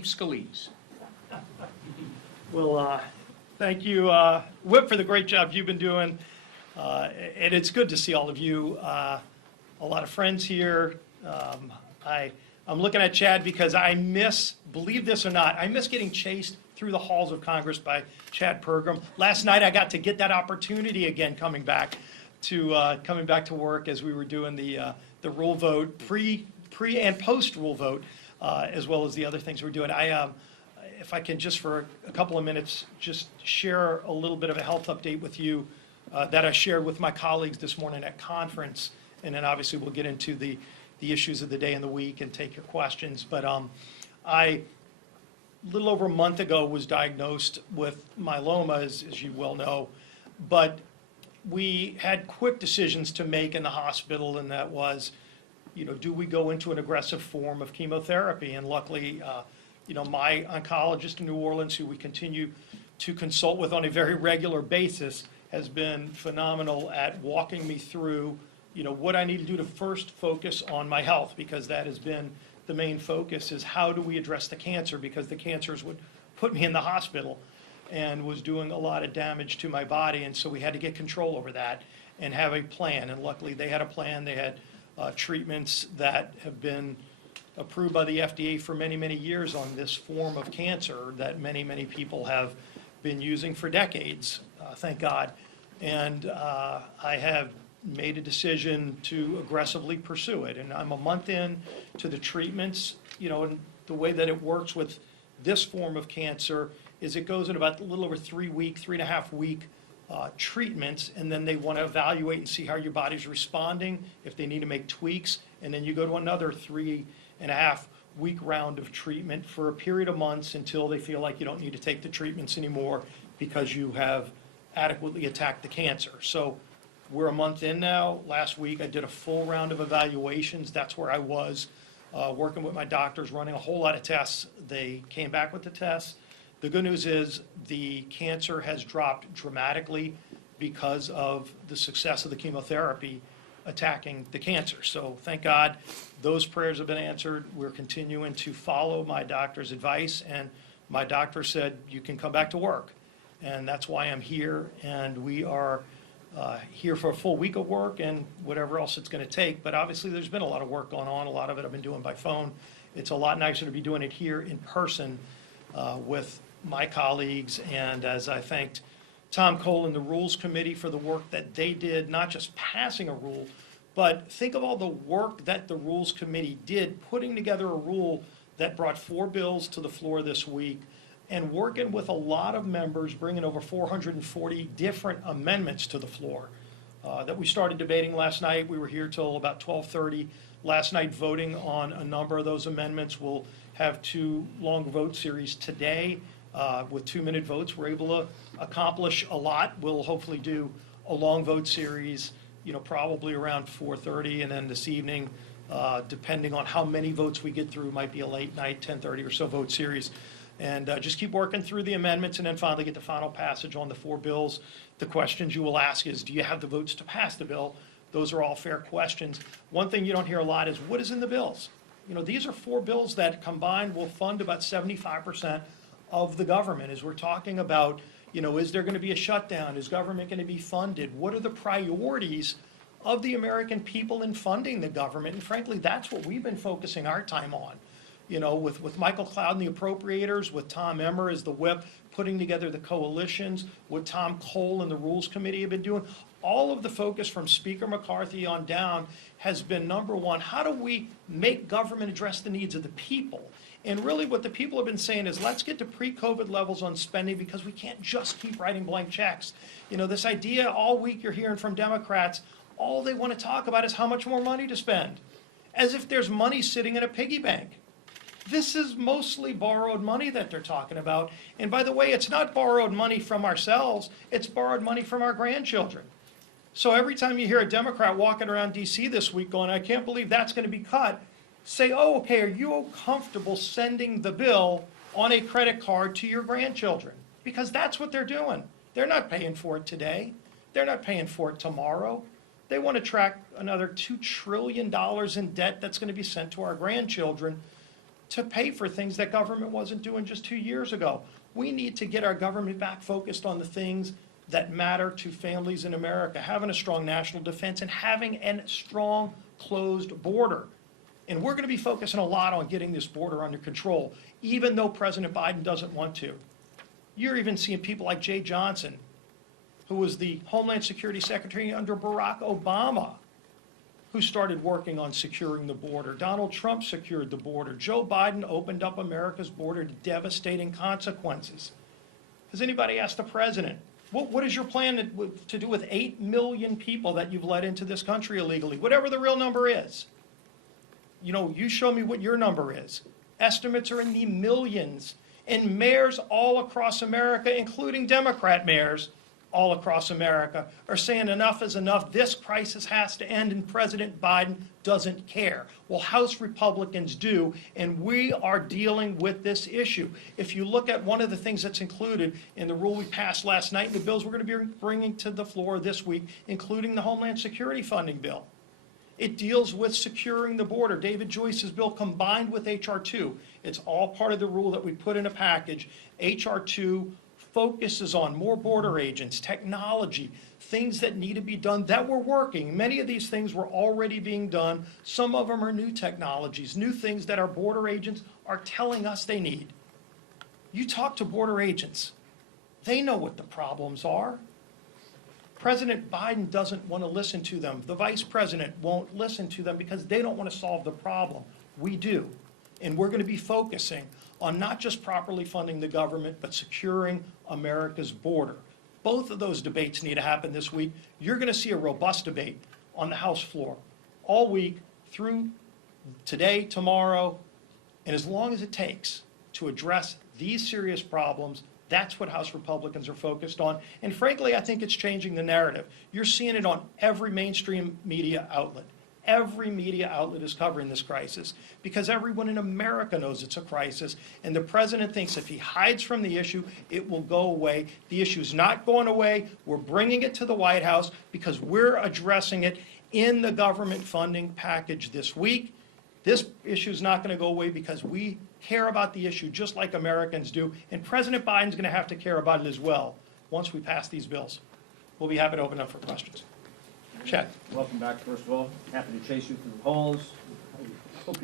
Scalise. Well, thank you, Whip, for the great job you've been doing. And it's good to see all of you. A lot of friends here. I'm looking at Chad because I miss, believe this or not, I miss getting chased through the halls of Congress by Chad Pergram. Last night I got to get that opportunity again coming back to work as we were doing the rule vote, pre and post rule vote, as well as the other things we're doing. If I can just for a couple of minutes, just share a little bit of a health update with you that I shared with my colleagues this morning at conference, and then obviously we'll get into the issues of the day and the week and take your questions. But a little over a month ago was diagnosed with myeloma, as you well know, but we had quick decisions to make in the hospital, and that was, do we go into an aggressive form of chemotherapy? And luckily, my oncologist in New Orleans, who we continue to consult with on a very regular basis, has been phenomenal at walking me through, what I need to do to first focus on my health, because that has been the main focus, is how do we address the cancer, because the cancers would put me in the hospital and was doing a lot of damage to my body. And so we had to get control over that and have a plan. And luckily they had a plan. They had treatments that have been approved by the FDA for many, many years on this form of cancer that many, many people have been using for decades, thank God. And I have made a decision to aggressively pursue it. And I'm a month in to the treatments, and the way that it works with this form of cancer is it goes in about a little over 3.5 week treatments, and then they want to evaluate and see how your body's responding, if they need to make tweaks, and then you go to another 3.5 week round of treatment for a period of months until they feel like you don't need to take the treatments anymore because you have adequately attacked the cancer. So we're a month in now. Last week I did a full round of evaluations. That's where I was, working with my doctors, running a whole lot of tests. They came back with the tests. The good news is the cancer has dropped dramatically because of the success of the chemotherapy attacking the cancer. So thank God those prayers have been answered. We're continuing to follow my doctor's advice, and my doctor said you can come back to work. And that's why I'm here, and we are here for a full week of work and whatever else it's going to take. But obviously there's been a lot of work going on. A lot of it I've been doing by phone. It's a lot nicer to be doing it here in person with my colleagues. And as I thanked Tom Cole and the Rules Committee for the work that they did, not just passing a rule, but think of all the work that the Rules Committee did, putting together a rule that brought 4 bills to the floor this week, and working with a lot of members, bringing over 440 different amendments to the floor that we started debating last night. We were here till about 12:30 last night voting on a number of those amendments. We'll have 2 long vote series today with 2-minute votes. We're able to accomplish a lot. We'll hopefully do a long vote series, probably around 4:30, and then this evening, depending on how many votes we get through, might be a late night 10:30 or so vote series. And just keep working through the amendments and then finally get the final passage on the 4 bills. The questions you will ask is, do you have the votes to pass the bill? Those are all fair questions. One thing you don't hear a lot is, what is in the bills? These are 4 bills that combined will fund about 75% of the government. As we're talking about, is there going to be a shutdown? Is government going to be funded? What are the priorities of the American people in funding the government? And frankly, that's what we've been focusing our time on. With Michael Cloud and the appropriators, with Tom Emmer as the whip, putting together the coalitions, what Tom Cole and the Rules Committee have been doing, all of the focus from Speaker McCarthy on down has been, number one, how do we make government address the needs of the people? And really what the people have been saying is, let's get to pre-COVID levels on spending, because we can't just keep writing blank checks. This idea all week you're hearing from Democrats, all they want to talk about is how much more money to spend, as if there's money sitting in a piggy bank. This is mostly borrowed money that they're talking about. And by the way, it's not borrowed money from ourselves, it's borrowed money from our grandchildren. So every time you hear a Democrat walking around D.C. this week going, I can't believe that's going to be cut, say, oh, okay, are you comfortable sending the bill on a credit card to your grandchildren? Because that's what they're doing. They're not paying for it today. They're not paying for it tomorrow. They want to track another $2 trillion in debt that's going to be sent to our grandchildren to pay for things that government wasn't doing just 2 years ago. We need to get our government back focused on the things that matter to families in America, having a strong national defense and having a strong closed border. And we're going to be focusing a lot on getting this border under control, even though President Biden doesn't want to. You're even seeing people like Jay Johnson, who was the Homeland Security Secretary under Barack Obama, who started working on securing the border. Donald Trump secured the border. Joe Biden opened up America's border to devastating consequences. Has anybody asked the president, what is your plan to do with 8 million people that you've let into this country illegally? Whatever the real number is. You know, you show me what your number is. Estimates are in the millions. And mayors all across America, including Democrat mayors all across America, are saying enough is enough. This crisis has to end, and President Biden doesn't care. Well, House Republicans do, and we are dealing with this issue. If you look at one of the things that's included in the rule we passed last night and the bills we're going to be bringing to the floor this week, including the Homeland Security funding bill, it deals with securing the border. David Joyce's bill combined with H.R. 2. It's all part of the rule that we put in a package. H.R. 2 focuses on more border agents, technology, things that need to be done that were working. Many of these things were already being done. Some of them are new technologies, new things that our border agents are telling us they need. You talk to border agents. They know what the problems are. President Biden doesn't want to listen to them. The vice president won't listen to them because they don't want to solve the problem. We do. And we're going to be focusing on not just properly funding the government, but securing America's border. Both of those debates need to happen this week. You're going to see a robust debate on the House floor all week through today, tomorrow, and as long as it takes to address these serious problems. That's what House Republicans are focused on. And frankly, I think it's changing the narrative. You're seeing it on every mainstream media outlet. Every media outlet is covering this crisis because everyone in America knows it's a crisis. And the president thinks if he hides from the issue, it will go away. The issue is not going away. We're bringing it to the White House because we're addressing it in the government funding package this week. This issue is not going to go away because we care about the issue just like Americans do, and President Biden's going to have to care about it as well once we pass these bills. We'll be happy to open up for questions. Chad. Welcome back, first of all. Happy to chase you through the polls.